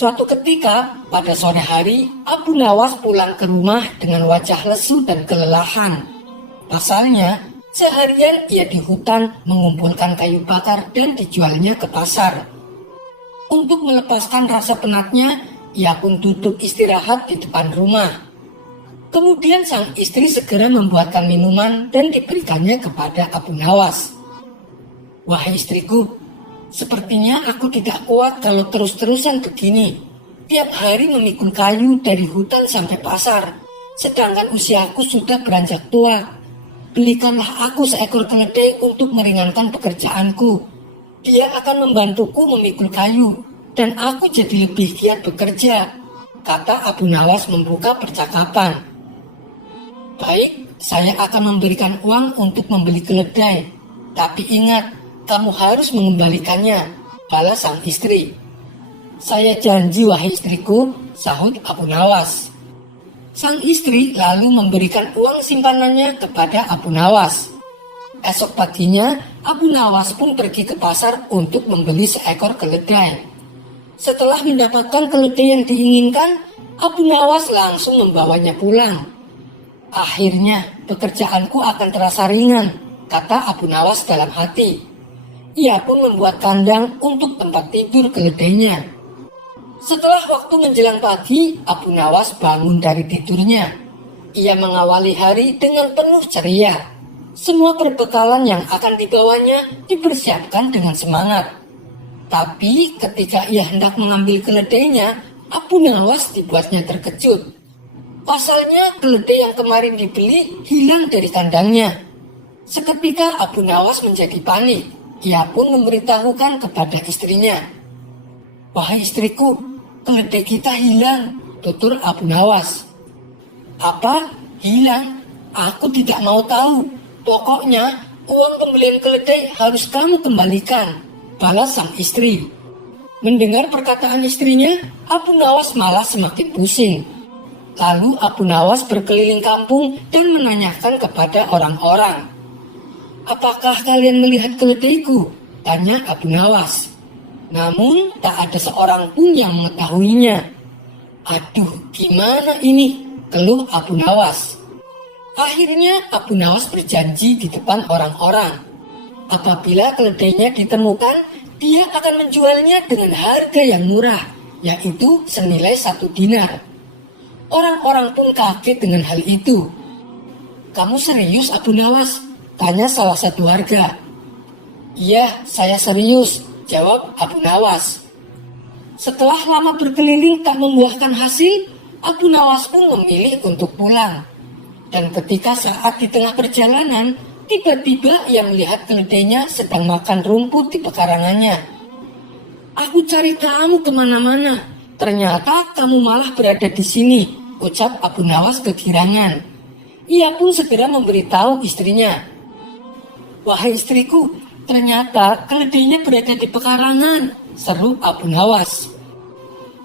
Suatu ketika, pada sore hari, Abu Nawas pulang ke rumah dengan wajah lesu dan kelelahan. Pasalnya, seharian ia di hutan mengumpulkan kayu bakar dan dijualnya ke pasar. Untuk melepaskan rasa penatnya, ia pun duduk istirahat di depan rumah. Kemudian sang istri segera membuatkan minuman dan diberikannya kepada Abu Nawas. "Wahai istriku, sepertinya aku tidak kuat kalau terus-terusan begini. Tiap hari memikul kayu dari hutan sampai pasar, sedangkan usiaku sudah beranjak tua. Belikanlah aku seekor keledai untuk meringankan pekerjaanku. Dia akan membantuku memikul kayu, dan aku jadi lebih giat bekerja," kata Abu Nawas membuka percakapan. "Baik, saya akan memberikan uang untuk membeli keledai. Tapi ingat, kamu harus mengembalikannya," balas sang istri. "Saya janji, wahai istriku," sahut Abu Nawas. Sang istri lalu memberikan uang simpanannya kepada Abu Nawas. Esok paginya, Abu Nawas pun pergi ke pasar untuk membeli seekor keledai. Setelah mendapatkan keledai yang diinginkan, Abu Nawas langsung membawanya pulang. "Akhirnya pekerjaanku akan terasa ringan," kata Abu Nawas dalam hati. Ia pun membuat kandang untuk tempat tidur keledainya. Setelah waktu menjelang pagi, Abu Nawas bangun dari tidurnya. Ia mengawali hari dengan penuh ceria. Semua perbekalan yang akan dibawanya dipersiapkan dengan semangat. Tapi ketika ia hendak mengambil keledainya, Abu Nawas dibuatnya terkejut. Pasalnya keledai yang kemarin dibeli hilang dari kandangnya. Seketika Abu Nawas menjadi panik. Ia pun memberitahukan kepada istrinya. "Wahai istriku, keledai kita hilang," tutur Abu Nawas. "Apa? Hilang? Aku tidak mau tahu. Pokoknya uang pembelian keledai harus kamu kembalikan," balas sang istri. Mendengar perkataan istrinya, Abu Nawas malah semakin pusing. Lalu Abu Nawas berkeliling kampung dan menanyakan kepada orang-orang. "Apakah kalian melihat keledaiku?" tanya Abu Nawas. Namun tak ada seorang pun yang mengetahuinya. "Aduh, gimana ini?" keluh Abu Nawas. Akhirnya Abu Nawas berjanji di depan orang-orang. Apabila keledainya ditemukan, dia akan menjualnya dengan harga yang murah, yaitu senilai 1 dinar. Orang-orang pun kaget dengan hal itu. "Kamu serius, Abu Nawas?" tanya salah satu warga. "Iya, saya serius," jawab Abu Nawas. Setelah lama berkeliling tak membuahkan hasil, Abu Nawas pun memilih untuk pulang. Dan ketika saat di tengah perjalanan, tiba-tiba ia melihat keledainya sedang makan rumput di pekarangannya. "Aku cari kamu kemana-mana, ternyata kamu malah berada di sini," ucap Abu Nawas kegirangan. Ia pun segera memberitahu istrinya. "Wahai istriku, ternyata keledainya berada di pekarangan," seru Abu Nawas.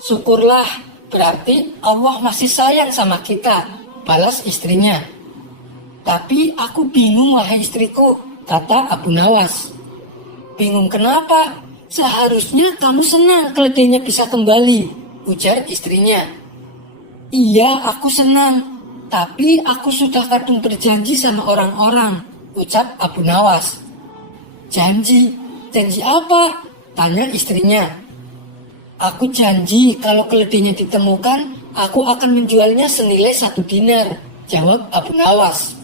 "Syukurlah, berarti Allah masih sayang sama kita," balas istrinya. "Tapi aku bingung, wahai istriku," kata Abu Nawas. "Bingung kenapa? Seharusnya kamu senang keledainya bisa kembali," ujar istrinya. "Iya, aku senang, tapi aku sudah kadung berjanji sama orang-orang," ucap Abu Nawas. "Janji? Janji apa?" tanya istrinya. "Aku janji kalau keledainya ditemukan, aku akan menjualnya senilai 1 dinar, jawab Abu Nawas.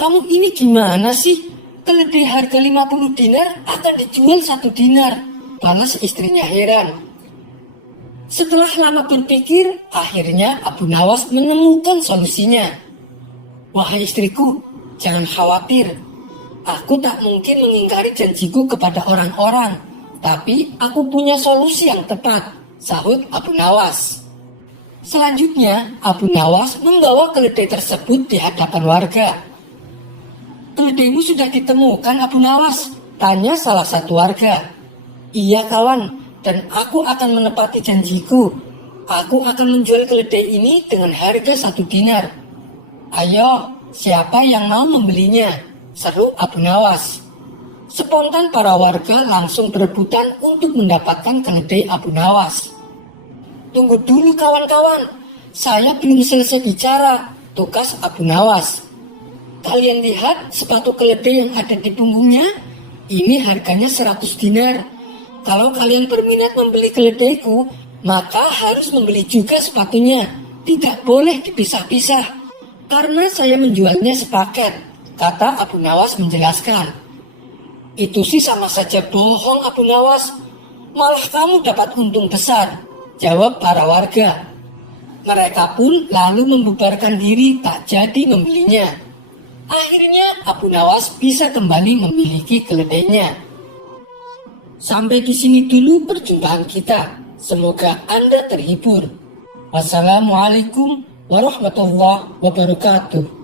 "Kamu ini gimana sih? Keledai harga 50 dinar akan dijual 1 dinar, balas istrinya heran. Setelah lama berpikir, akhirnya Abu Nawas menemukan solusinya. "Wahai istriku, jangan khawatir. Aku tak mungkin mengingkari janjiku kepada orang-orang, tapi aku punya solusi yang tepat," sahut Abu Nawas. Selanjutnya, Abu Nawas membawa keledai tersebut di hadapan warga. "Keledaimu sudah ditemukan, Abu Nawas?" tanya salah satu warga. "Iya kawan, dan aku akan menepati janjiku. Aku akan menjual keledai ini dengan harga 1 dinar. Ayo, siapa yang mau membelinya?" seru Abu Nawas. Spontan para warga langsung berebutan untuk mendapatkan keledai Abu Nawas. Tunggu dulu kawan-kawan, saya belum selesai bicara, tukas Abu Nawas. Kalian lihat sepatu keledai yang ada di punggungnya? Ini harganya 100 dinar. Kalau kalian berminat membeli keledaiku, maka harus membeli juga sepatunya. Tidak boleh dipisah-pisah. Karena saya menjualnya sepaket, kata Abu Nawas menjelaskan. Itu sih sama saja bohong, Abu Nawas. Malah kamu dapat untung besar, jawab para warga. Mereka pun lalu membubarkan diri, tak jadi membelinya. Akhirnya Abu Nawas bisa kembali memiliki keledainya. Sampai di sini dulu perjumpaan kita. Semoga Anda terhibur. Wassalamualaikum warahmatullahi wabarakatuh.